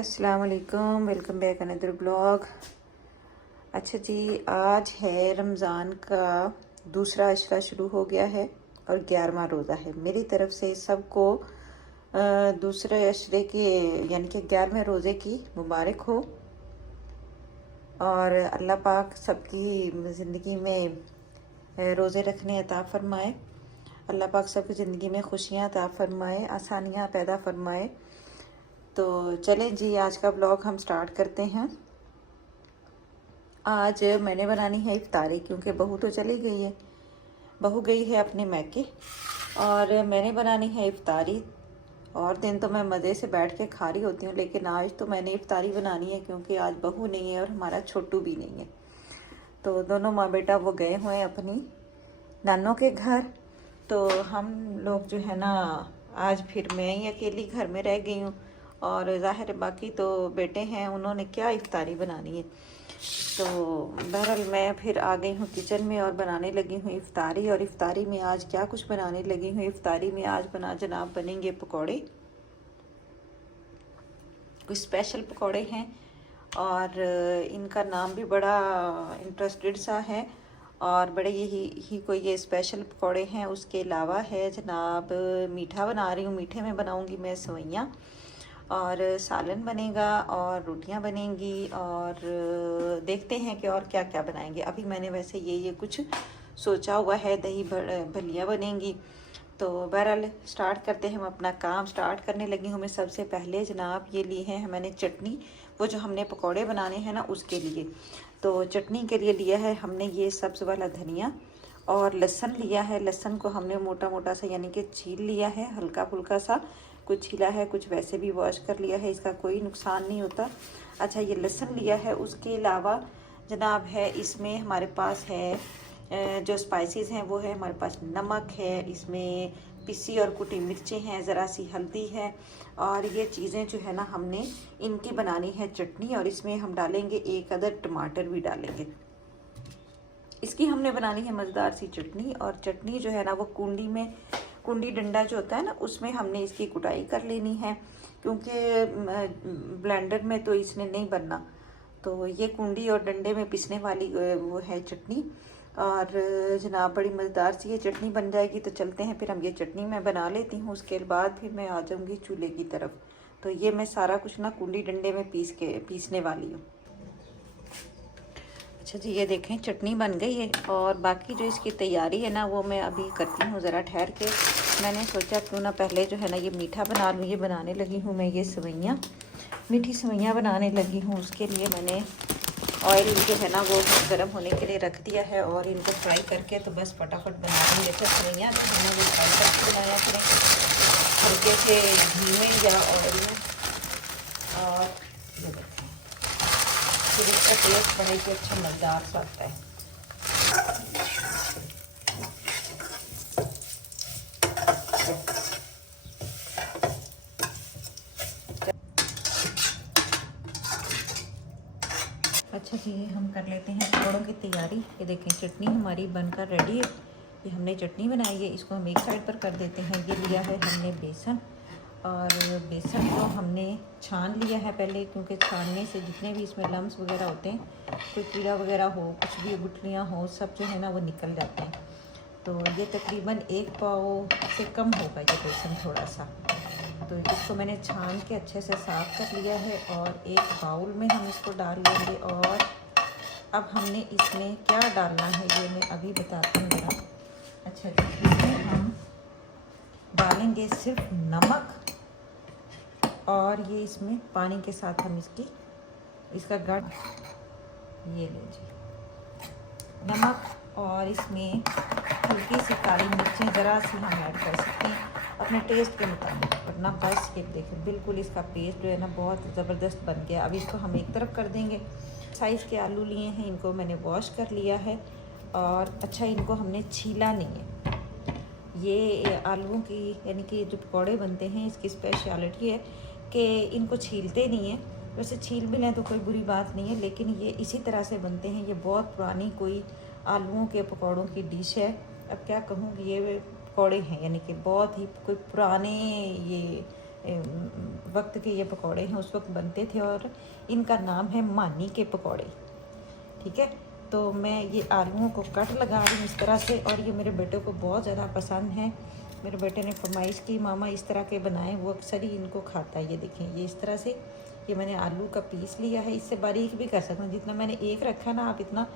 अस्सलाम वालेकुम, welcome back another blog. अच्छा जी, आज है रमज़ान का दूसरा अशरा शुरू हो गया है और 11वां रोज़ा है। मेरी तरफ से सबको दूसरे अशरे के यानी कि 11वें रोज़े की मुबारक हो और अल्लाह पाक सबकी ज़िंदगी में रोज़े रखने अता फ़रमाए। अल्लाह पाक सबकी ज़िंदगी में खुशियाँ अता फ़रमाए, आसानियाँ पैदा फ़रमाए। तो चलें जी, आज का ब्लॉग हम स्टार्ट करते हैं। आज मैंने बनानी है इफ्तारी, क्योंकि बहू तो चली गई है, बहू गई है अपने मैके और मैंने बनानी है इफ्तारी। और दिन तो मैं मज़े से बैठ के खा रही होती हूँ, लेकिन आज तो मैंने इफ्तारी बनानी है क्योंकि आज बहू नहीं है और हमारा छोटू भी नहीं है। तो दोनों माँ बेटा वो गए हुए हैं अपनी नानों के घर। तो हम लोग जो है ना, आज फिर मैं ही अकेली घर में रह गई हूँ और ज़ाहिर बाकी तो बेटे हैं, उन्होंने क्या इफ्तारी बनानी है। तो बहरहाल मैं फिर आ गई हूँ किचन में और बनाने लगी हूँ इफ्तारी। और इफ्तारी में आज क्या कुछ बनाने लगी हूँ, इफ्तारी में आज जनाब बनेंगे पकौड़े। कुछ स्पेशल पकौड़े हैं और इनका नाम भी बड़ा इंटरेस्टेड सा है और बड़े ही कोई ये स्पेशल पकौड़े हैं। उसके अलावा है जनाब मीठा बना रही हूँ, मीठे में बनाऊँगी मैं सवैयाँ और सालन बनेगा और रोटियां बनेंगी और देखते हैं कि और क्या क्या बनाएंगे। अभी मैंने वैसे ये कुछ सोचा हुआ है, दही भल्लियाँ बनेंगी। तो बहरहाल स्टार्ट करते हैं, हम अपना काम स्टार्ट करने लगी हूँ मैं। सबसे पहले जनाब ये ली है मैंने चटनी, वो जो हमने पकौड़े बनाने हैं ना उसके लिए। तो चटनी के लिए लिया है हमने ये सब्ज़ वाला धनिया और लहसुन लिया है। लहसुन को हमने मोटा मोटा सा यानी कि छील लिया है, हल्का फुल्का सा, कुछ छीला है कुछ वैसे भी वॉश कर लिया है, इसका कोई नुकसान नहीं होता। अच्छा, ये लहसुन लिया है। उसके अलावा जनाब है इसमें हमारे पास है जो स्पाइसेस हैं वो है हमारे पास नमक है, इसमें पिसी और कुटी मिर्चें हैं, ज़रा सी हल्दी है और ये चीज़ें जो है ना हमने इनकी बनानी है चटनी। और इसमें हम डालेंगे एक अदर टमाटर भी डालेंगे। इसकी हमने बनानी है मज़ेदार सी चटनी। और चटनी जो है ना वो कुंडी डंडा जो होता है ना उसमें हमने इसकी कुटाई कर लेनी है, क्योंकि ब्लेंडर में तो इसने नहीं बनना। तो ये कुंडी और डंडे में पिसने वाली वो है चटनी और जनाब बड़ी मज़ेदार सी ये चटनी बन जाएगी। तो चलते हैं फिर हम, ये चटनी मैं बना लेती हूँ, उसके बाद फिर मैं आ जाऊँगी चूल्हे की तरफ। तो ये मैं सारा कुछ ना कुंडी डंडे में पीसने वाली हूँ। अच्छा जी, ये देखें चटनी बन गई है और बाकी जो इसकी तैयारी है ना वो मैं अभी करती हूँ ज़रा ठहर के। मैंने सोचा क्यों ना पहले जो है ना ये मीठा बना लूँ। ये बनाने लगी हूँ मैं ये सवैयाँ, मीठी सवैयाँ बनाने लगी हूँ। उसके लिए मैंने ऑयल जो है ना वो गर्म होने के लिए रख दिया है और इनको फ्राई करके तो बस फटाफट बना देंगे। तो सवैयाँ जो है ना वो फ्राई करके बनाया करें हल्के से घी में या ऑयल में। और ये देखें फिर इसका टेस्ट बड़ा ही अच्छा मज़ेदार सा आता है। अच्छा जी, हम कर लेते हैं पकौड़ों की तैयारी। ये देखें चटनी हमारी बनकर रेडी है। ये हमने चटनी बनाई है, इसको हम एक साइड पर कर देते हैं। ये लिया है हमने बेसन और बेसन को हमने छान लिया है पहले, क्योंकि छानने से जितने भी इसमें लम्स वगैरह होते हैं, कोई कीड़ा वगैरह हो, कुछ भी गुठलियाँ हो, सब जो है ना वो निकल जाते हैं। तो ये तकरीबन 1 पाव से कम होगा ये बेसन थोड़ा सा। तो इसको मैंने छान के अच्छे से साफ़ कर लिया है और एक बाउल में हम इसको डाल लेंगे। और अब हमने इसमें क्या डालना है ये मैं अभी बताती हूँ ज़रा। अच्छा जी, इसमें हम डालेंगे सिर्फ नमक और ये इसमें पानी के साथ हम इसका गढ़ ये ले जी नमक और इसमें हल्की सी काली मिर्चें ज़रा सी हम ऐड कर सकते हैं अपने टेस्ट के मुताबिक, वरना बस ये देखें बिल्कुल इसका पेस्ट जो है ना बहुत ज़बरदस्त बन गया। अब इसको हम एक तरफ कर देंगे। साइज़ के आलू लिए हैं, इनको मैंने वॉश कर लिया है और अच्छा इनको हमने छीला नहीं है। ये आलूओं की यानी कि जो पकौड़े बनते हैं इसकी स्पेशलिटी है कि इनको छीलते नहीं हैं। वैसे छील भी लें तो कोई बुरी बात नहीं है, लेकिन ये इसी तरह से बनते हैं। ये बहुत पुरानी कोई आलूओं के पकौड़ों की डिश है। अब क्या कहूँ, ये पकौड़े हैं यानी कि बहुत ही कोई पुराने ये वक्त के ये पकौड़े हैं, उस वक्त बनते थे और इनका नाम है मानी के पकौड़े। ठीक है, तो मैं ये आलूओं को कट लगा रही हूँ इस तरह से, और ये मेरे बेटे को बहुत ज़्यादा पसंद है। मेरे बेटे ने फरमाइश की मामा इस तरह के बनाए, वो अक्सर ही इनको खाता है। ये देखें, ये इस तरह से ये मैंने आलू का पीस लिया है। इससे बारीक भी कर सकते हैं, जितना मैंने एक रखा ना आप इतना,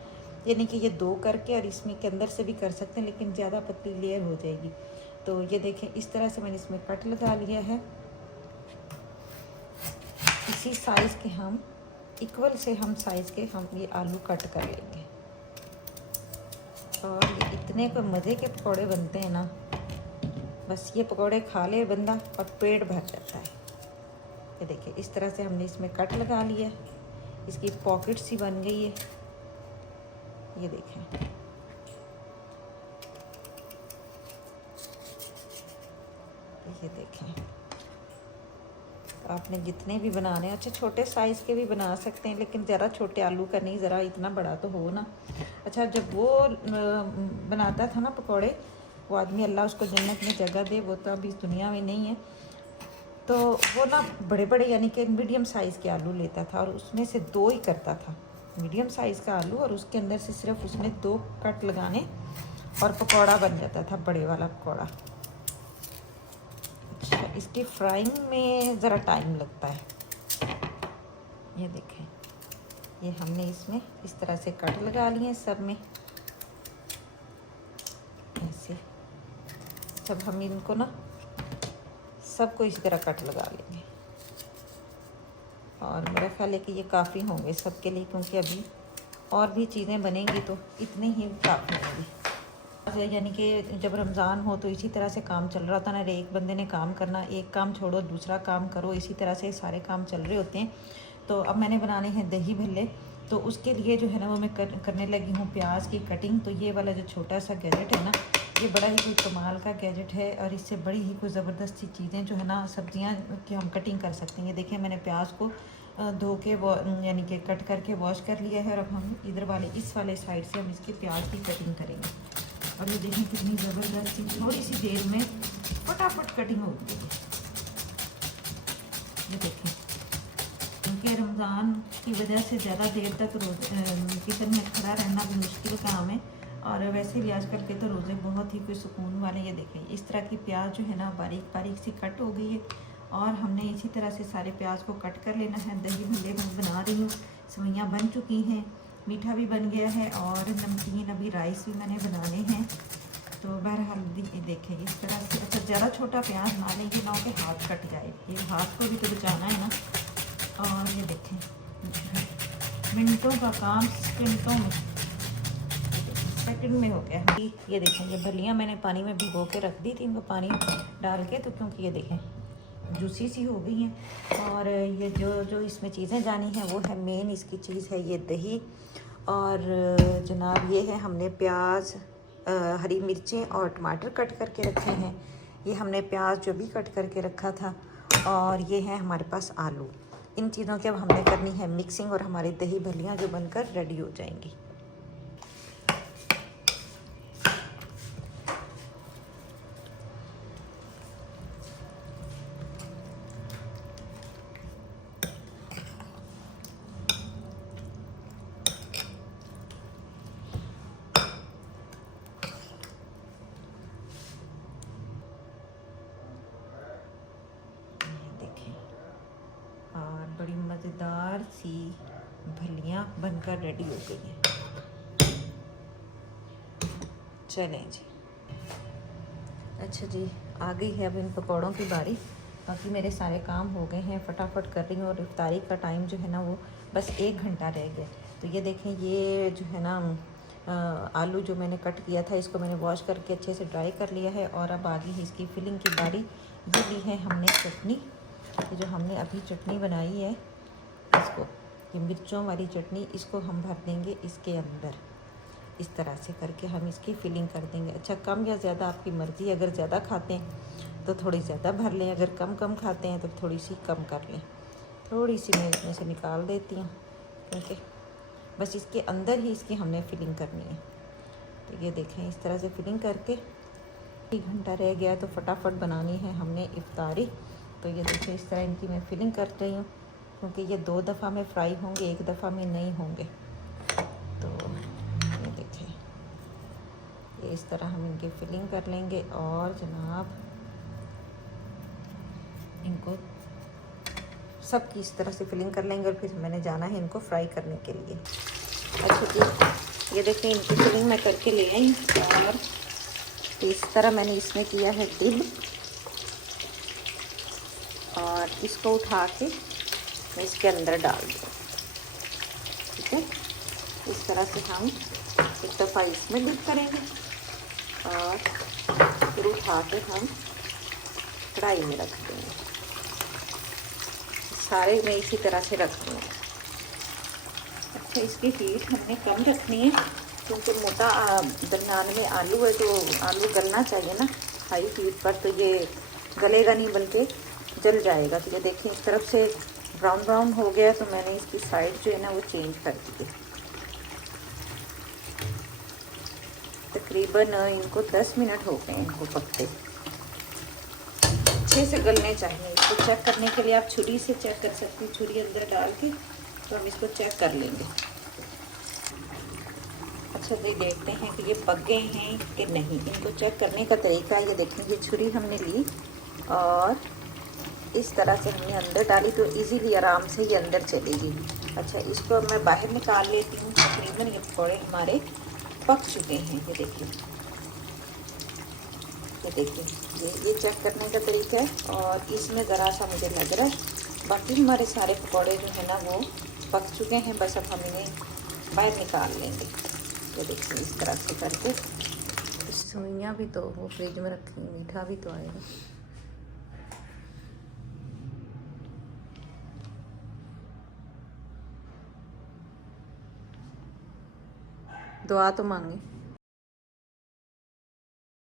यानी कि ये 2 करके और इसमें के अंदर से भी कर सकते हैं, लेकिन ज़्यादा पतली लेयर हो जाएगी। तो ये देखें इस तरह से मैंने इसमें कट लगा लिया है। इसी साइज़ के हम इक्वल से हम साइज़ के हम ये आलू कट कर लेंगे। और ये इतने को मज़े के पकौड़े बनते हैं ना, बस ये पकौड़े खा ले बंदा और पेट भर जाता है। ये देखिए इस तरह से हमने इसमें कट लगा लिया, इसकी पॉकेट सी बन गई है। ये देखें, ये देखें, तो आपने जितने भी बनाने, अच्छा छोटे साइज़ के भी बना सकते हैं, लेकिन ज़रा छोटे आलू का नहीं, ज़रा इतना बड़ा तो हो ना। अच्छा, जब वो बनाता था ना पकौड़े, वो आदमी अल्लाह उसको जन्नत में जगह दे, वो तो अभी इस दुनिया में नहीं है, तो वो ना बड़े बड़े यानी कि मीडियम साइज़ के आलू लेता था और उसमें से 2 ही करता था, मीडियम साइज़ का आलू, और उसके अंदर से सिर्फ उसमें 2 कट लगाने और पकौड़ा बन जाता था, बड़े वाला पकौड़ा। अच्छा, इसकी फ्राइंग में ज़रा टाइम लगता है। ये देखें, ये हमने इसमें इस तरह से कट लगा लिए सब में, ऐसे जब हम इनको ना सबको इसी तरह कट लगा लेंगे। और मेरा ख्याल है कि ये काफ़ी होंगे सबके लिए, क्योंकि अभी और भी चीज़ें बनेंगी तो इतने ही काफ़ी होंगी। यानी कि जब रमज़ान हो तो इसी तरह से काम चल रहा था ना, एक बंदे ने काम करना, एक काम छोड़ो दूसरा काम करो, इसी तरह से सारे काम चल रहे होते हैं। तो अब मैंने बनाने हैं दही भल्ले, तो उसके लिए जो है ना वो मैं करने लगी हूँ प्याज की कटिंग। तो ये वाला जो छोटा सा गैजेट है ना, ये बड़ा ही कोई कमाल का गैजेट है, और इससे बड़ी ही कोई ज़बरदस्त सी चीज़ें जो है ना, सब्जियां की हम कटिंग कर सकते हैं। ये देखें, मैंने प्याज को धो के यानी कि कट करके वॉश कर लिया है, और अब हम इधर वाले इस वाले साइड से हम इसके प्याज की कटिंग करेंगे। और ये देखें कितनी ज़बरदस्त सी, थोड़ी सी देर में फटाफट कटिंग हो गई है। ये देखें, क्योंकि रमज़ान की वजह से ज़्यादा देर तक किचन में खड़ा रहना भी मुश्किल काम है, और वैसे भी आजकल के तो रोज़े बहुत ही कोई सुकून वाले। ये देखें इस तरह की प्याज जो है ना बारीक बारीक सी कट हो गई है, और हमने इसी तरह से सारे प्याज को कट कर लेना है। दही भल्ले मैं बना रही हूँ, सेवइयाँ बन चुकी हैं, मीठा भी बन गया है, और नमकीन अभी राइस भी मैंने बनाने हैं। तो बहरहाल देखें इस तरह से। अच्छा, ज़्यादा छोटा प्याज ना लेंगे ना कि हाथ कट जाए, ये हाथ को भी तो बचाना है ना। और ये देखें मिनटों का काम सेकंडों में, सेकंड में हो गया। ये देखें, ये भलियाँ मैंने पानी में भिगो के रख दी थी, इनको पानी डाल के, तो क्योंकि ये देखें जूसी सी हो गई हैं। और ये जो इसमें चीज़ें जानी हैं वो है, मेन इसकी चीज़ है ये दही, और जनाब ये है हमने प्याज, हरी मिर्चें और टमाटर कट करके रखे हैं। ये हमने प्याज जो भी कट करके रखा था, और ये है हमारे पास आलू। इन चीज़ों की अब हमने करनी है मिक्सिंग, और हमारी दही भलियाँ जो बनकर रेडी हो जाएंगी। बड़ी मज़ेदार सी भलियाँ बनकर रेडी हो गई हैं। चलें जी, अच्छा जी, आ गई है अब इन पकौड़ों की बारी। बाकी मेरे सारे काम हो गए हैं, फटाफट कर रही हूँ, और इफ्तारी का टाइम जो है ना वो बस 1 घंटा रह गया। तो ये देखें, ये जो है ना आलू जो मैंने कट किया था, इसको मैंने वॉश करके अच्छे से ड्राई कर लिया है। और अब आ गई है इसकी फिलिंग की बारी। ये ली है हमने चटनी, ये जो हमने अभी चटनी बनाई है, इसको, ये मिर्चों वाली चटनी, इसको हम भर देंगे इसके अंदर। इस तरह से करके हम इसकी फिलिंग कर देंगे। अच्छा, कम या ज़्यादा आपकी मर्ज़ी, अगर ज़्यादा खाते हैं तो थोड़ी ज़्यादा भर लें, अगर कम कम खाते हैं तो थोड़ी सी कम कर लें। थोड़ी सी मैं इसमें से निकाल देती हूँ, क्योंकि बस इसके अंदर ही इसकी हमने फिलिंग करनी है। तो ये देखें, इस तरह से फिलिंग करके 1 घंटा रह गया, तो फटाफट बनानी है हमने इफ्तारी। तो ये देखिए इस तरह इनकी मैं फिलिंग कर रही हूँ, क्योंकि ये 2 दफ़ा में फ्राई होंगे, 1 दफ़ा में नहीं होंगे। तो ये देखिए ये इस तरह हम इनकी फिलिंग कर लेंगे और जनाब इनको सबकी इस तरह से फिलिंग कर लेंगे और फिर मैंने जाना है इनको फ्राई करने के लिए। अच्छा जी, ये देखिए इनकी फिलिंग मैं करके ले आई और इस तरह मैंने इसमें किया है डिप और इसको उठा के मैं इसके अंदर डाल दूँ। ठीक है, इस तरह से हम एक दफ़ा इसमें डिप करेंगे और फिर उठा के हम कढ़ाई में रख देंगे। सारे में इसी तरह से रख देंगे। अच्छा, इसकी हीट हमने कम रखनी है, क्योंकि मोटा दरमियान में आलू है तो आलू गलना चाहिए ना हाई हीट पर, तो ये गलेगा नहीं बल्कि जल जाएगा। तो ये देखिए इस तरफ से ब्राउन ब्राउन हो गया, तो मैंने इसकी साइड जो है ना वो चेंज कर दी। तकरीबन इनको 10 मिनट हो गए इनको पकते। अच्छे से गलने चाहिए। इसको चेक करने के लिए आप छुरी से चेक कर सकते हैं, छुरी अंदर डाल के तो हम इसको चेक कर लेंगे। अच्छा, ये देखते हैं कि ये पक गए हैं कि नहीं। इनको चेक करने का तरीका ये देखें, ये छुरी हमने ली और इस तरह से हमने अंदर डाली तो इजीली आराम से ये अंदर चलेगी। अच्छा, इसको मैं बाहर निकाल लेती हूँ। तकरीबन ये पकौड़े हमारे पक चुके हैं। ये देखिए, ये देखिए ये चेक करने का तरीका है। और इसमें ज़रा सा मुझे लग रहा है बाकी हमारे सारे पकौड़े जो है ना वो पक चुके हैं। बस अब हम इन्हें बाहर निकाल लेंगे। ये देखिए इस तरह से करके। सुइयाँ भी तो वो फ्रिज में रखी, मीठा भी तो आएगा। दुआ तो मांगे।